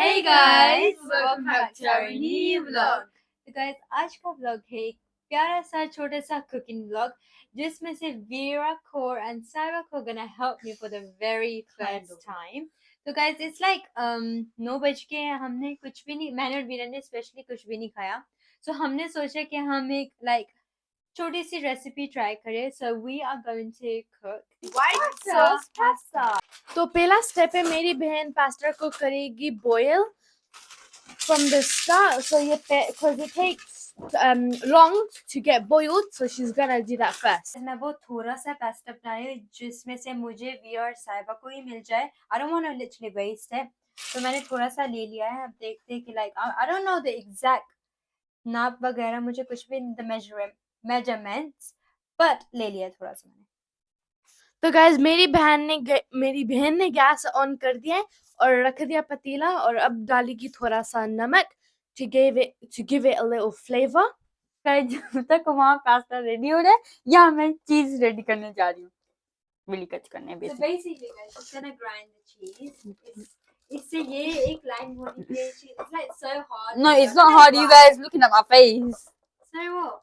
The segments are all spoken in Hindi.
Hey guys, welcome back to our new vlog. तो guys आज का vlog है एक प्यारा सा छोटा सा cooking vlog जिसमें से Vera, Core and Sarah को gonna help me for the very first time. तो guys it's like 9 बज के हैं, हमने कुछ भी नहीं, मैंने और वीरा ने स्पेशली कुछ भी नहीं खाया. So हमने सोचा कि हम एक like छोटी सी रेसिपी ट्राई करें. So we are going to cook white sauce pasta. तो पहला स्टेप है, मेरी बहन पास्ता को करेगी boil from the start, so because it takes long to get boiled, so she's gonna do that first. मैं वो थोड़ा सा पास्ता बनाई जिसमें से मुझे वीरा और साहिबा को ही मिल जाए. I don't want to literally waste it, तो मैंने थोड़ा सा ले लिया है. अब देखते हैं कि like I don't know the exact नाप वगैरह, मुझे कुछ भी the measurements, but ले लिया थोड़ा सा मैंने. तो गाइज मेरी बहन ने गैस ऑन कर दिया है और रख दिया पतीला, और अब डालेगी थोड़ा सा नमक to give it a little flavor. जब तक वहाँ पास्ता रेडी हो रहा है यहाँ मैं चीज रेडी करने जा रही हूँ, मिली कच करने. So basically guys, just gonna grind the cheese. इससे ये एक लाइन होनी चाहिए. It's like so hard. No, it's not hard. You guys looking at my face. So what?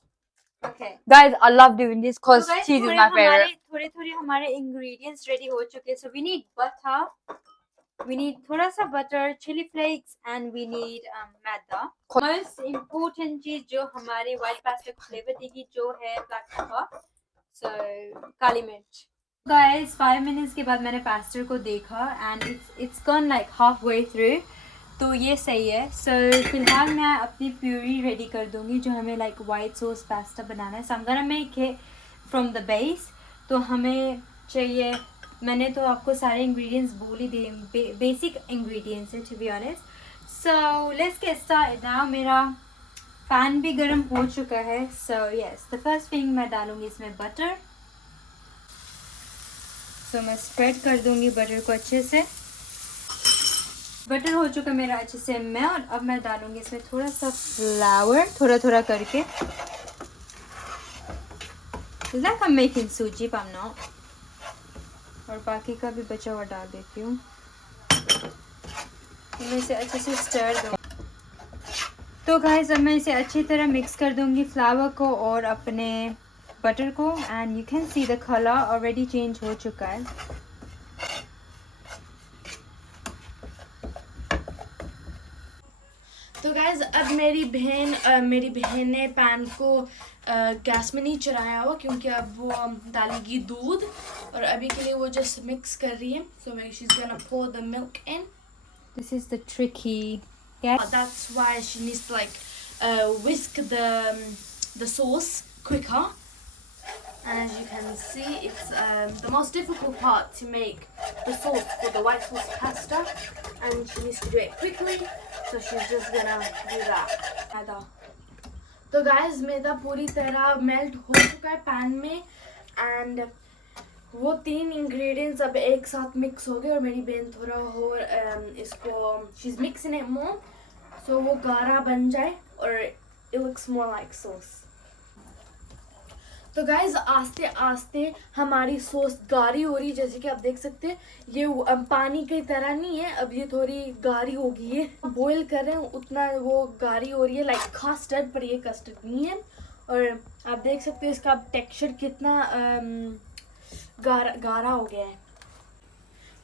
Okay. Guys, I love doing this because cheese is my favorite. थोड़े हमारे ingredients ready हो चुके हैं. So we need butter. We need थोड़ा सा butter, chili flakes, and we need maida. Most important चीज जो हमारे white pasta को flavor देगी जो है black pepper. So काली मिर्च. Guys, 5 minutes के बाद मैंने पास्ता को देखा and it's gone like halfway through. तो ये सही है. So फिलहाल मैं अपनी प्यूरी रेडी कर दूंगी जो हमें like white sauce pasta बनाना है. So I'm gonna make it from the base. तो हमें चाहिए, मैंने तो आपको सारे ingredients बोल ही दिए, basic ingredients है to be honest. So let's get started now. मेरा पैन भी गर्म हो चुका है. So yes, the first thing मैं डालूंगी इसमें butter. So मैं spread कर दूंगी बटर को अच्छे से. बटर हो चुका मेरा अच्छे से मेल्ट. अब मैं डालूंगी इसमें थोड़ा सा फ्लावर, थोड़ा करके. It's like I'm making सूजी, but I'm not. और बाकी का भी बचा हुआ डाल देती हूँ. मैं इसे अच्छे से स्टर दूँ. तो गाइस अब मैं इसे अच्छी तरह मिक्स कर दूंगी फ्लावर को और अपने बटर को. And you can see the colour already change हो चुका है. तो गाइज अब मेरी बहन ने पैन को गैस में नहीं चढ़ाया हुआ क्योंकि अब वो डालेगी दूध, और अभी के लिए वो जस्ट मिक्स कर रही है. So she's gonna pour the milk in. This is the tricky gap. That's why she needs to like whisk the sauce quicker. As you can see, it's the most difficult part to make the sauce for the white sauce pasta, and she needs to do it quickly, so she's just gonna do that. तो guys मैदा पूरी तरह मेल्ट हो चुका है पैन में, एंड वो 3 इंग्रेडिएंट्स अब एक साथ मिक्स हो गए, और मेरी बहन थोड़ा और इसको she's mixing it more so वो गाढ़ा बन जाए और it looks more like sauce. तो गाइज आस्ते आस्ते हमारी सॉस गाढ़ी हो रही है, जैसे कि आप देख सकते हैं. ये पानी की तरह नहीं है, अब ये थोड़ी गाढ़ी हो गई है. बॉईल कर रहे हैं उतना वो गाढ़ी हो रही है, लाइक कस्टर्ड, पर ये कस्टर्ड नहीं है. और आप देख सकते हैं इसका टेक्सचर कितना गाढ़ा हो गया है.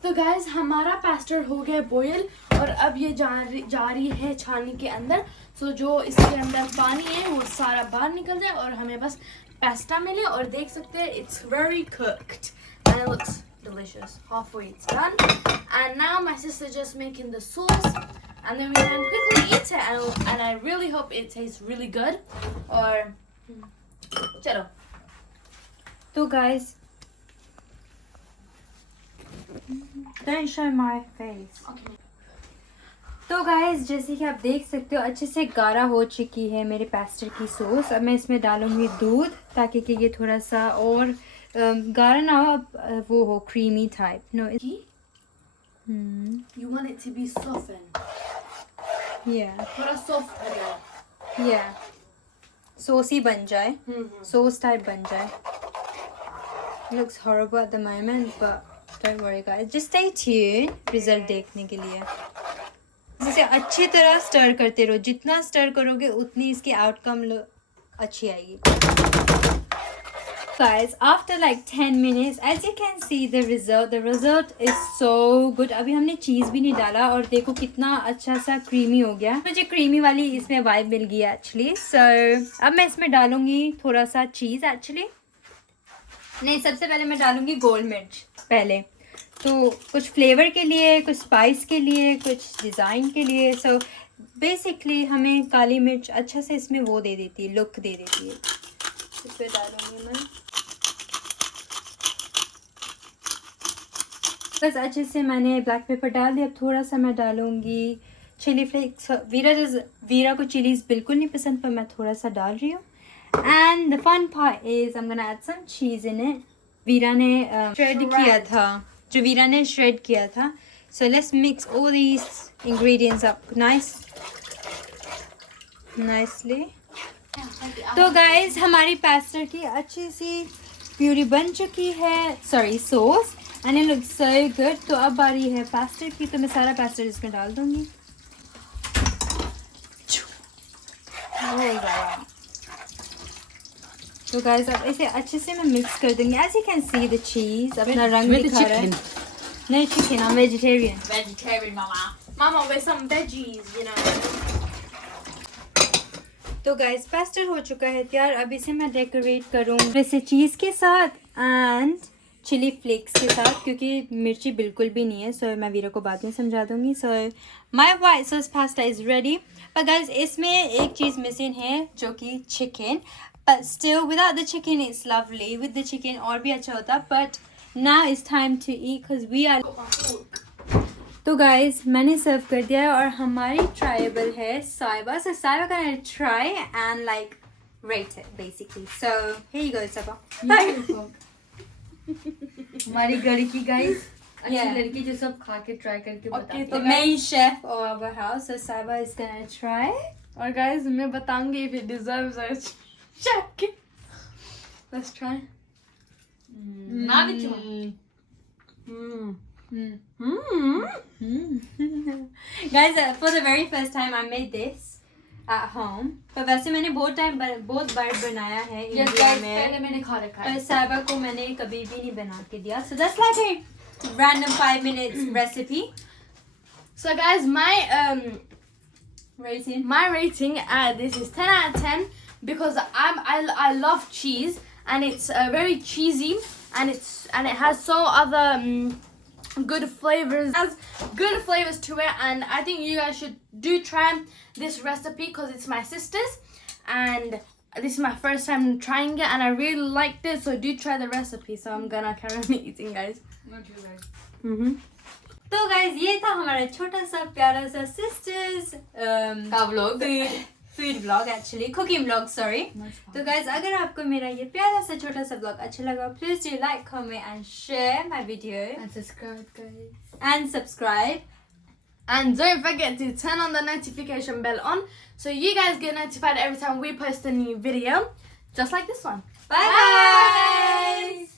तो गाइज हमारा पास्ता हो गया बॉयल, और अब ये जा रही है छाननी के अंदर. सो जो इसके अंदर पानी है वो सारा बाहर निकल जाए और हमें बस पास्ता मिले. और देख सकते हैं it's very cooked and it looks delicious. Halfway it's done, and now my sister just making the sauce, and then we can quickly eat it, and I really hope it tastes really good. और चलो. तो guys, don't show my face. Okay. तो गाइस जैसे कि आप देख सकते हो अच्छे से गाढ़ा हो चुकी है मेरे पास्ता की सॉस. अब मैं इसमें डालूंगी दूध ताकि कि ये थोड़ा सा और गाढ़ा ना हो, वो हो creamy type. No You want it to be softened. Yeah. थोड़ा सॉफ्ट हो जाए. Yeah. सॉसी बन जाए, सॉस टाइप बन जाए. Looks horrible at the moment, but don't worry guys, just stay tuned result देखने के लिए. इसे अच्छी तरह स्टर करते रहो, जितना स्टर करोगे उतनी इसकी आउटकम अच्छी आएगी। Guys, after like 10 minutes, as you can see the result is so good. अभी हमने चीज़ भी नहीं डाला और देखो कितना अच्छा सा क्रीमी हो गया। मुझे क्रीमी वाली इसमें वाइब मिल गई एक्चुअली। So अब मैं इसमें डालूंगी थोड़ा सा चीज़ एक्चुअली। नहीं, सबसे पहले मैं डालूंगी गोल मिर्च पहले, तो कुछ फ्लेवर के लिए, कुछ स्पाइस के लिए, कुछ डिज़ाइन के लिए। सो बेसिकली हमें काली मिर्च अच्छा से इसमें वो दे देती है, लुक दे देती है। इस पर डालूंगी मैं बस अच्छे से। मैंने ब्लैक पेपर डाल दिया। अब थोड़ा सा मैं डालूंगी चिली फ्लेक्स। वीरा को चिलीज बिल्कुल नहीं पसंद, पर मैं थोड़ा सा डाल रही हूँ। And the fun part is I am gonna add some cheese in it. Veera ने श्रेड किया था, जो वीरा ने श्रेड किया था। So let's mix all these ingredients up nicely. तो गाइज हमारी पेस्टर की अच्छी सी प्यूरी बन चुकी है, sorry sauce, and it looks so good. तो अब बारी है पेस्टर की, तो मैं सारा पेस्टर इसमें डाल दूंगी। तो गाइज अब इसे अच्छे से मैं मिक्स कर दूंगी। As you can see the cheese अपना रंग दिखा रहा है। नहीं chicken, I am vegetarian. Vegetarian, mama. Mama, with some veggies, you know. तो गाइस पेस्टर हो चुका है तैयार। अब इसे मैं डेकोरेट करूँ वैसे चीज़ के साथ एंड चिली फ्लेक्स के साथ, क्योंकि मिर्ची बिल्कुल भी नहीं है। सो मैं वीरा को बाद में समझा दूंगी। So my white sauce pasta is ready. पर गाइस इसमें एक चीज़ मिसिंग है, जो कि chicken. But still without the chicken it's lovely, with the chicken और भी अच्छा होता। But now it's time to eat because we are. तो गाइज मैंने सर्व कर दिया है और हमारी ट्राइबल है Saiba. So Saiba can try and like rate it basically. So here you go साइबा। हमारी घर की गाइस अच्छी Yeah. लड़की जो सब खा के ट्राई करके बताती है। The main chef of our house, so Saiba is gonna try. और guys, मैं बताऊंगी if it deserves a check. Let's try. ना भी क्यों? Guys, for the very first time I made this at home. पर वैसे मैंने बहुत बार बनाया है Yes, इंडिया guys, में। पहले मैंने खा रखा है। पर साइबा को मैंने कभी भी नहीं बना के दिया। So that's like a random 5 minutes recipe. So guys, Rating. my rating this is 10 out of 10 because I love cheese and it's very cheesy and it has so other good flavors. It has good flavors to it, and I think you guys should do try this recipe because it's my sister's and this is my first time trying it and I really liked it. So do try the recipe. So I'm gonna carry on eating, guys. तो गाइज ये था हमारा छोटा सा प्यारा सा सिस्टर्स का vlog, food blog, actually cooking blog, sorry. तो गाइज अगर आपको मेरा ये प्यारा सा छोटा सा ब्लॉग अच्छा लगा, please do like, comment and share my video and subscribe guys. And subscribe. And don't forget to turn on the notification bell on so you guys get notified every time we post a new video, just like this one. Bye guys.